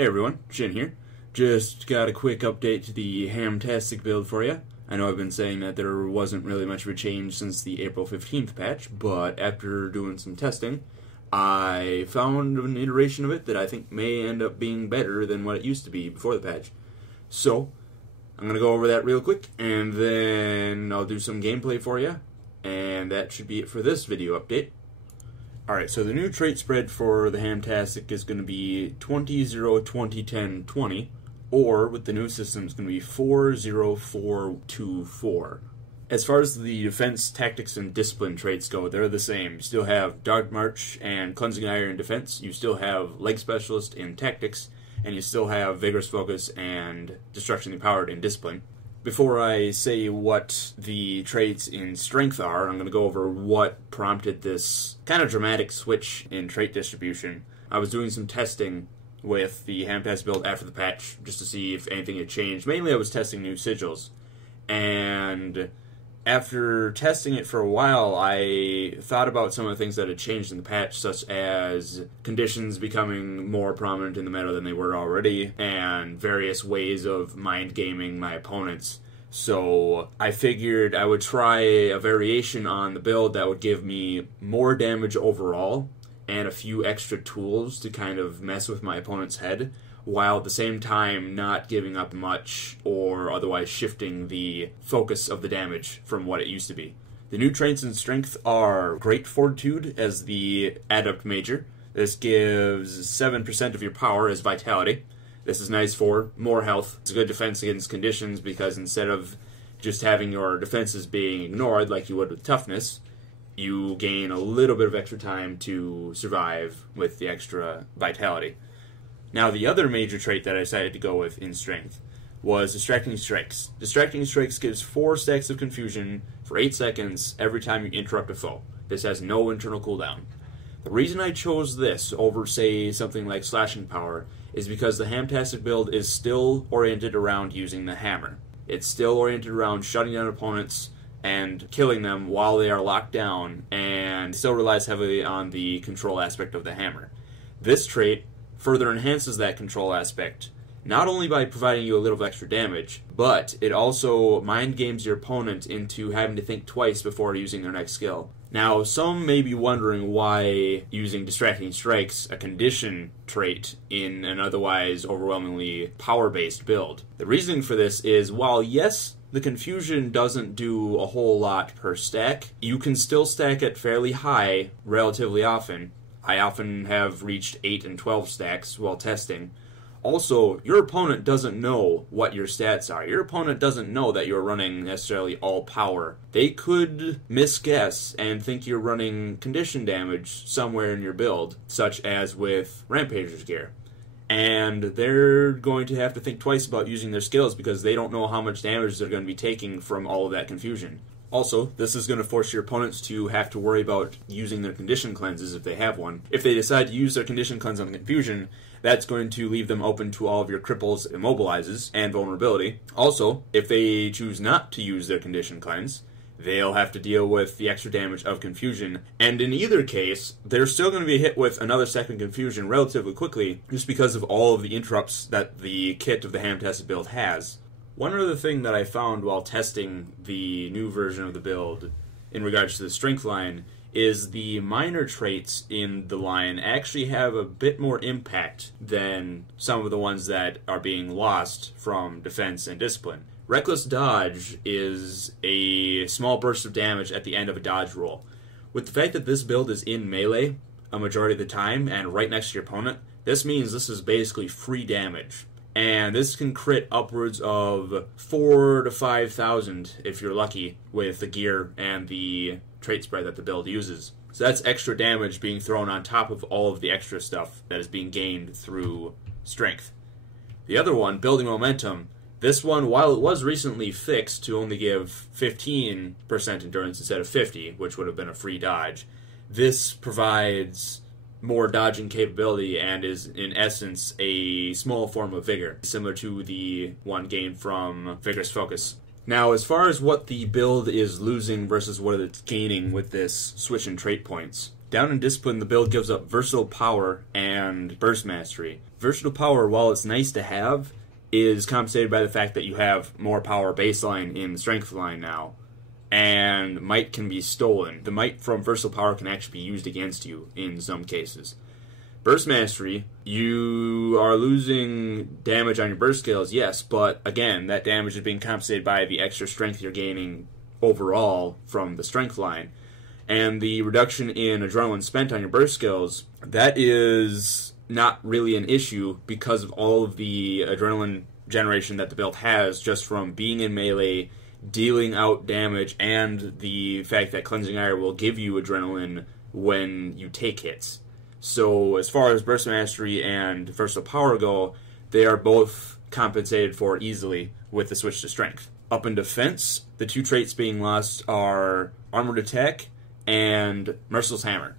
Hey everyone, Shin here. Just got a quick update to the HAMtastic build for you. I know I've been saying that there wasn't really much of a change since the April 15th patch, but after doing some testing, I found an iteration of it that I think may end up being better than what it used to be before the patch. So, I'm going to go over that real quick, and then I'll do some gameplay for you, and that should be it for this video update. Alright, so the new trait spread for the HAMtastic is going to be 20-20-10-20, or with the new system, it's going to be 4-0-4-2-4. As far as the defense, tactics, and discipline traits go, they're the same. You still have Dark March and Cleansing Ire in defense, you still have Leg Specialist in tactics, and you still have Vigorous Focus and Destruction Empowered in discipline. Before I say what the traits in strength are, I'm going to go over what prompted this kind of dramatic switch in trait distribution. I was doing some testing with the HAMtastic build after the patch just to see if anything had changed. Mainly I was testing new sigils, and after testing it for a while, I thought about some of the things that had changed in the patch, such as conditions becoming more prominent in the meta than they were already, and various ways of mind gaming my opponents. So I figured I would try a variation on the build that would give me more damage overall, and a few extra tools to kind of mess with my opponent's head, while at the same time not giving up much or otherwise shifting the focus of the damage from what it used to be. The new traits in strength are Great Fortitude as the Adept Major. This gives 7% of your power as Vitality. This is nice for more health. It's a good defense against conditions because instead of just having your defenses being ignored like you would with Toughness, you gain a little bit of extra time to survive with the extra Vitality. Now, the other major trait that I decided to go with in strength was Distracting Strikes. Distracting Strikes gives 4 stacks of confusion for 8 seconds every time you interrupt a foe. This has no internal cooldown. The reason I chose this over, say, something like Slashing Power is because the HAMtastic build is still oriented around using the hammer. It's still oriented around shutting down opponents and killing them while they are locked down, and still relies heavily on the control aspect of the hammer. This trait further enhances that control aspect, not only by providing you a little extra damage, but it also mind games your opponent into having to think twice before using their next skill. Now, some may be wondering why using Distracting Strikes, a condition trait, in an otherwise overwhelmingly power-based build. The reasoning for this is, while yes, the confusion doesn't do a whole lot per stack, you can still stack it fairly high relatively often. I often have reached 8 and 12 stacks while testing. Also, your opponent doesn't know what your stats are. Your opponent doesn't know that you're running necessarily all power. They could misguess and think you're running condition damage somewhere in your build, such as with Rampager's gear. And they're going to have to think twice about using their skills because they don't know how much damage they're going to be taking from all of that confusion. Also, this is going to force your opponents to have to worry about using their condition cleanses if they have one. If they decide to use their condition cleanse on the confusion, that's going to leave them open to all of your cripples, immobilizes, and vulnerability. Also, if they choose not to use their condition cleanse, they'll have to deal with the extra damage of confusion. And in either case, they're still going to be hit with another second confusion relatively quickly, just because of all of the interrupts that the kit of the HAMtastic build has. One other thing that I found while testing the new version of the build in regards to the strength line is the minor traits in the line actually have a bit more impact than some of the ones that are being lost from defense and discipline. Reckless Dodge is a small burst of damage at the end of a dodge roll. With the fact that this build is in melee a majority of the time and right next to your opponent, this means this is basically free damage. And this can crit upwards of 4,000 to 5,000 if you're lucky with the gear and the trait spread that the build uses. So that's extra damage being thrown on top of all of the extra stuff that is being gained through strength. The other one, Building Momentum, this one, while it was recently fixed to only give 15% endurance instead of 50, which would have been a free dodge, this provides more dodging capability and is in essence a small form of vigor, similar to the one gained from Vigorous Focus. Now, as far as what the build is losing versus what it's gaining with this switch in trait points, Down in Discipline, the build gives up Versatile Power and Burst Mastery. Versatile Power, while it's nice to have, is compensated by the fact that you have more power baseline in the Strength line now. And Might can be stolen. The Might from Versatile Power can actually be used against you in some cases. Burst Mastery, you are losing damage on your burst skills, yes, but again, that damage is being compensated by the extra strength you're gaining overall from the Strength line. And the reduction in adrenaline spent on your burst skills, that is not really an issue because of all of the adrenaline generation that the build has just from being in melee, dealing out damage, and the fact that Cleansing Ire will give you adrenaline when you take hits. So as far as Burst Mastery and Versatile Power go, they are both compensated for easily with the switch to Strength. Up in Defense, the two traits being lost are Armored Attack and Merciless Hammer.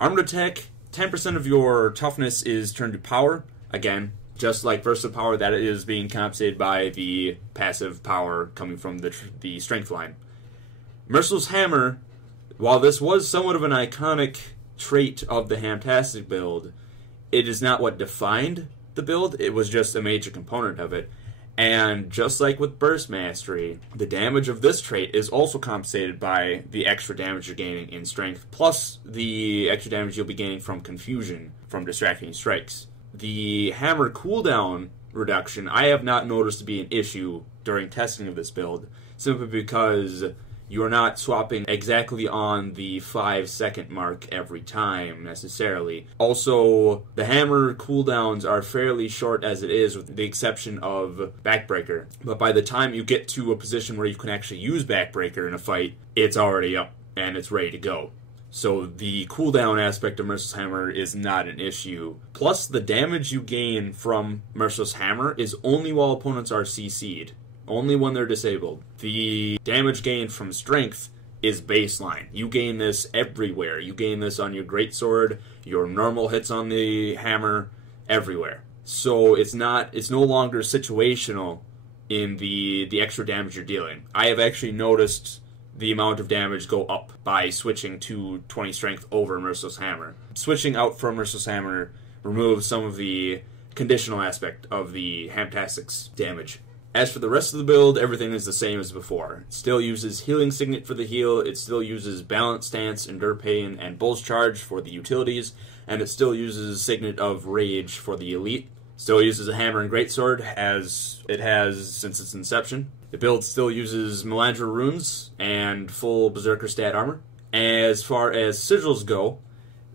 Armored Attack, 10% of your toughness is turned to power. Again, just like Versatile Power, that is being compensated by the passive power coming from the Strength line. Merciless Hammer, while this was somewhat of an iconic trait of the HAMtastic build, it is not what defined the build. It was just a major component of it. And just like with Burst Mastery, the damage of this trait is also compensated by the extra damage you're gaining in Strength, plus the extra damage you'll be gaining from Confusion from distracting strikes. The Hammer cooldown reduction I have not noticed to be an issue during testing of this build, simply because you are not swapping exactly on the 5-second mark every time, necessarily. Also, the Hammer cooldowns are fairly short as it is, with the exception of Backbreaker. But by the time you get to a position where you can actually use Backbreaker in a fight, it's already up and it's ready to go. So the cooldown aspect of Merciless Hammer is not an issue. Plus, the damage you gain from Merciless Hammer is only while opponents are CC'd. Only when they're disabled. The damage gained from Strength is baseline. You gain this everywhere. You gain this on your Greatsword, your normal hits on the Hammer, everywhere. So it's no longer situational in the extra damage you're dealing. I have actually noticed the amount of damage go up by switching to 20 Strength over Merciless Hammer. Switching out from Merciless Hammer removes some of the conditional aspect of the HAMtastic's damage. As for the rest of the build, everything is the same as before. It still uses Healing Signet for the heal, it still uses Balance Stance, Endure Pain, and Bull's Charge for the utilities, and it still uses Signet of Rage for the elite. Still uses a Hammer and Greatsword, as it has since its inception. The build still uses Melandra Runes and full Berserker stat armor. As far as sigils go,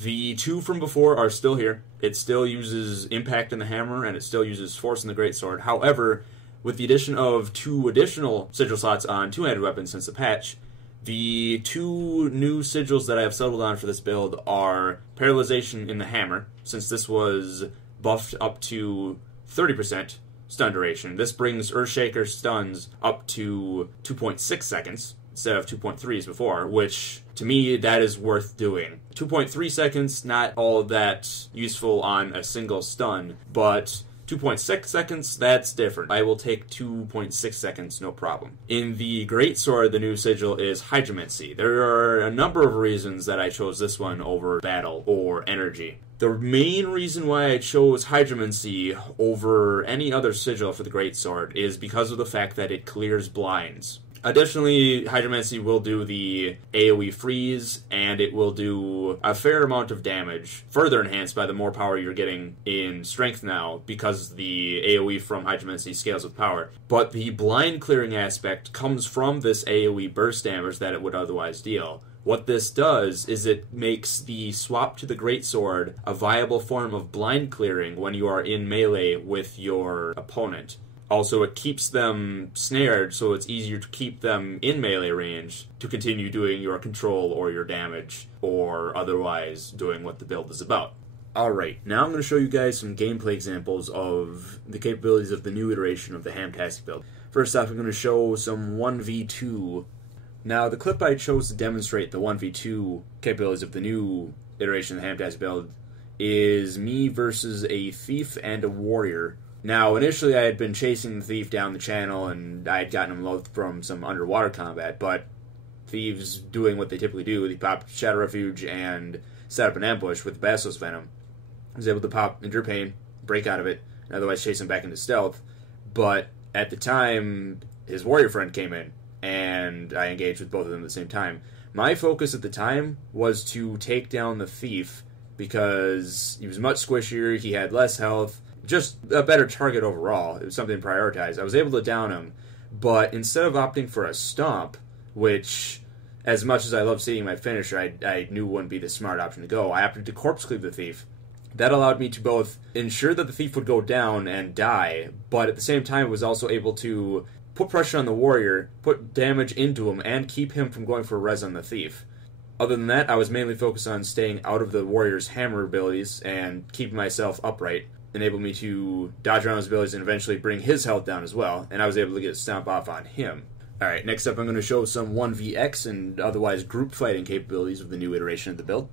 the two from before are still here. It still uses Impact in the Hammer, and it still uses Force in the Greatsword. However, with the addition of 2 additional sigil slots on two-handed weapons since the patch, the 2 new sigils that I have settled on for this build are Paralyzation in the Hammer, since this was buffed up to 30% stun duration. This brings Earthshaker stuns up to 2.6 seconds instead of 2.3 as before, which to me that is worth doing. 2.3 seconds, not all that useful on a single stun, but 2.6 seconds, that's different. I will take 2.6 seconds, no problem. In the Greatsword, the new sigil is Hydromancy. There are a number of reasons that I chose this one over Battle or Energy. The main reason why I chose Hydromancy over any other sigil for the Greatsword is because of the fact that it clears blinds. Additionally, Hydromancy will do the AoE freeze, and it will do a fair amount of damage, further enhanced by the more power you're getting in Strength now, because the AoE from Hydromancy scales with power. But the blind clearing aspect comes from this AoE burst damage that it would otherwise deal. What this does is it makes the swap to the Greatsword a viable form of blind clearing when you are in melee with your opponent. Also, it keeps them snared, so it's easier to keep them in melee range to continue doing your control or your damage, or otherwise doing what the build is about. Alright, now I'm going to show you guys some gameplay examples of the capabilities of the new iteration of the HAMtastic build. First off, I'm going to show some 1v2. Now, the clip I chose to demonstrate the 1v2 capabilities of the new iteration of the HAMtastic build is me versus a thief and a warrior. Now, initially I had been chasing the thief down the channel, and I had gotten him low from some underwater combat, but the thieves doing what they typically do. They pop Shadow Refuge and set up an ambush with the Basilisk Venom. I was able to pop Endure Pain, break out of it, and otherwise chase him back into stealth. But at the time, his warrior friend came in, and I engaged with both of them at the same time. My focus at the time was to take down the thief because he was much squishier, he had less health, just a better target overall. It was something to prioritize. I was able to down him, but instead of opting for a stomp, which, as much as I love seeing my finisher, I knew wouldn't be the smart option to go, I opted to corpse cleave the thief. That allowed me to both ensure that the thief would go down and die, but at the same time was also able to put pressure on the warrior, put damage into him, and keep him from going for a res on the thief. Other than that, I was mainly focused on staying out of the warrior's hammer abilities and keeping myself upright, enabled me to dodge around his abilities and eventually bring his health down as well, and I was able to get a stomp off on him. Alright, next up I'm going to show some 1vx and otherwise group fighting capabilities of the new iteration of the build.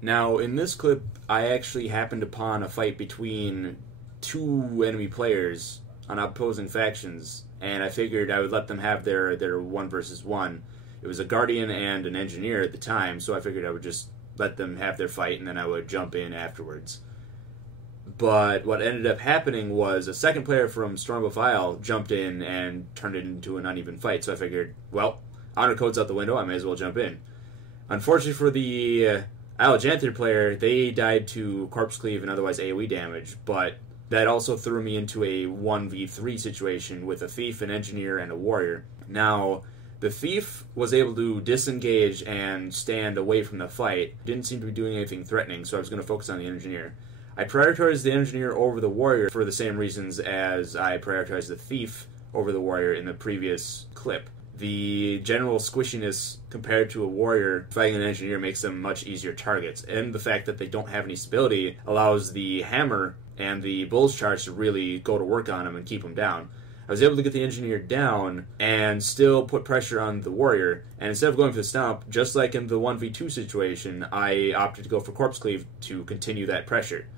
Now, in this clip, I actually happened upon a fight between two enemy players on opposing factions, and I figured I would let them have their 1 versus 1. It was a Guardian and an Engineer at the time, so I figured I would just let them have their fight, and then I would jump in afterwards. But what ended up happening was a second player from Stormbuff Isle jumped in and turned it into an uneven fight, so I figured, well, honor code's out the window, I may as well jump in. Unfortunately for the Alejanther player, they died to Corpse Cleave and otherwise AoE damage, but that also threw me into a 1v3 situation with a Thief, an Engineer, and a Warrior. Now, the Thief was able to disengage and stand away from the fight. Didn't seem to be doing anything threatening, so I was going to focus on the Engineer. I prioritized the Engineer over the Warrior for the same reasons as I prioritized the Thief over the Warrior in the previous clip. The general squishiness compared to a warrior fighting an engineer makes them much easier targets, and the fact that they don't have any stability allows the hammer and the bull's charge to really go to work on him and keep him down. I was able to get the engineer down and still put pressure on the warrior, and instead of going for the stomp, just like in the 1v2 situation, I opted to go for Corpse Cleave to continue that pressure.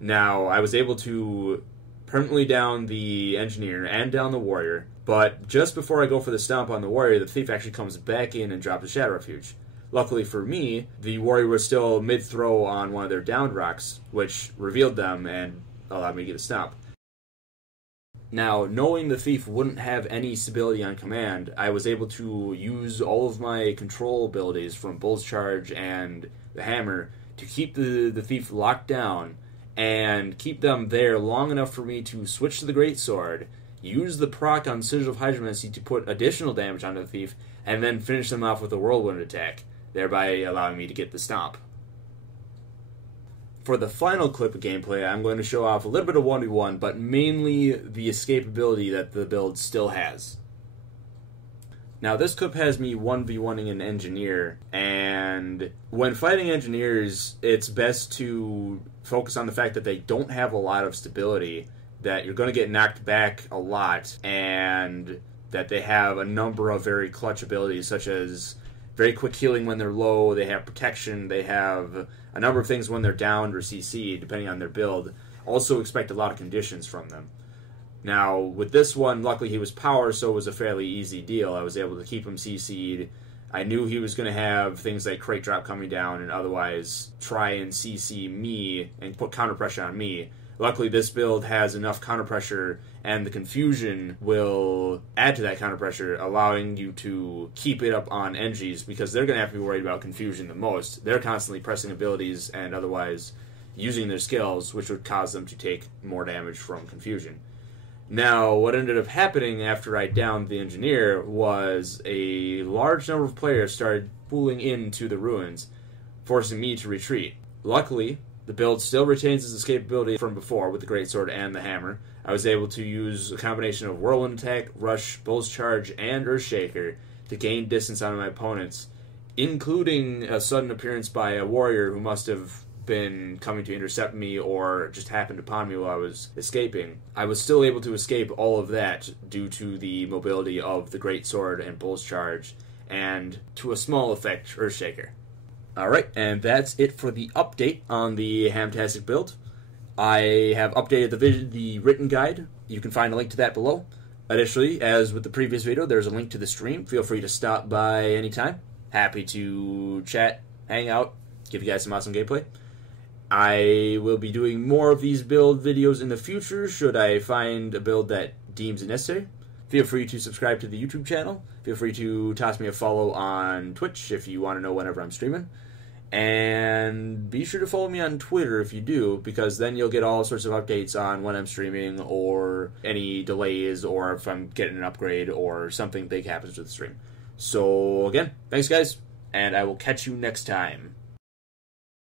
Now, I was able to permanently down the engineer and down the warrior, but just before I go for the stomp on the warrior, the thief actually comes back in and drops a Shadow Refuge. Luckily for me, the warrior was still mid-throw on one of their downed rocks, which revealed them and allowed me to get a stomp. Now, knowing the thief wouldn't have any stability on command, I was able to use all of my control abilities from Bull's Charge and the hammer to keep the thief locked down and keep them there long enough for me to switch to the Greatsword, use the proc on Sigil of Hydromancy to put additional damage onto the thief, and then finish them off with a Whirlwind attack, thereby allowing me to get the stomp. For the final clip of gameplay, I'm going to show off a little bit of 1v1, but mainly the escapability that the build still has. Now, this clip has me 1v1ing an engineer, and when fighting engineers, it's best to focus on the fact that they don't have a lot of stability, that you're going to get knocked back a lot, and that they have a number of very clutch abilities, such as very quick healing when they're low, they have protection, they have a number of things when they're downed or CC'd, depending on their build. Also expect a lot of conditions from them. Now, with this one, luckily he was power, so it was a fairly easy deal. I was able to keep him CC'd. I knew he was going to have things like Crate Drop coming down and otherwise try and CC me and put counter pressure on me. Luckily, this build has enough counter pressure, and the confusion will add to that counter pressure, allowing you to keep it up on Engies, because they're going to have to be worried about confusion the most. They're constantly pressing abilities and otherwise using their skills, which would cause them to take more damage from confusion. Now, what ended up happening after I downed the engineer was a large number of players started pooling into the ruins, forcing me to retreat. Luckily, the build still retains its escapability from before with the Greatsword and the hammer. I was able to use a combination of Whirlwind Attack, Rush, Bull's Charge, and Earthshaker to gain distance on my opponents, including a sudden appearance by a warrior who must have been coming to intercept me or just happened upon me while I was escaping. I was still able to escape all of that due to the mobility of the Greatsword and Bull's Charge, and to a small effect, Earthshaker. Alright, and that's it for the update on the HAMtastic build. I have updated the written guide. You can find a link to that below. Additionally, as with the previous video, there's a link to the stream. Feel free to stop by anytime. Happy to chat, hang out, give you guys some awesome gameplay. I will be doing more of these build videos in the future should I find a build that deems it necessary. Feel free to subscribe to the YouTube channel. Feel free to toss me a follow on Twitch if you want to know whenever I'm streaming. And be sure to follow me on Twitter if you do, because then you'll get all sorts of updates on when I'm streaming or any delays or if I'm getting an upgrade or something big happens with the stream. So again, thanks guys, and I will catch you next time.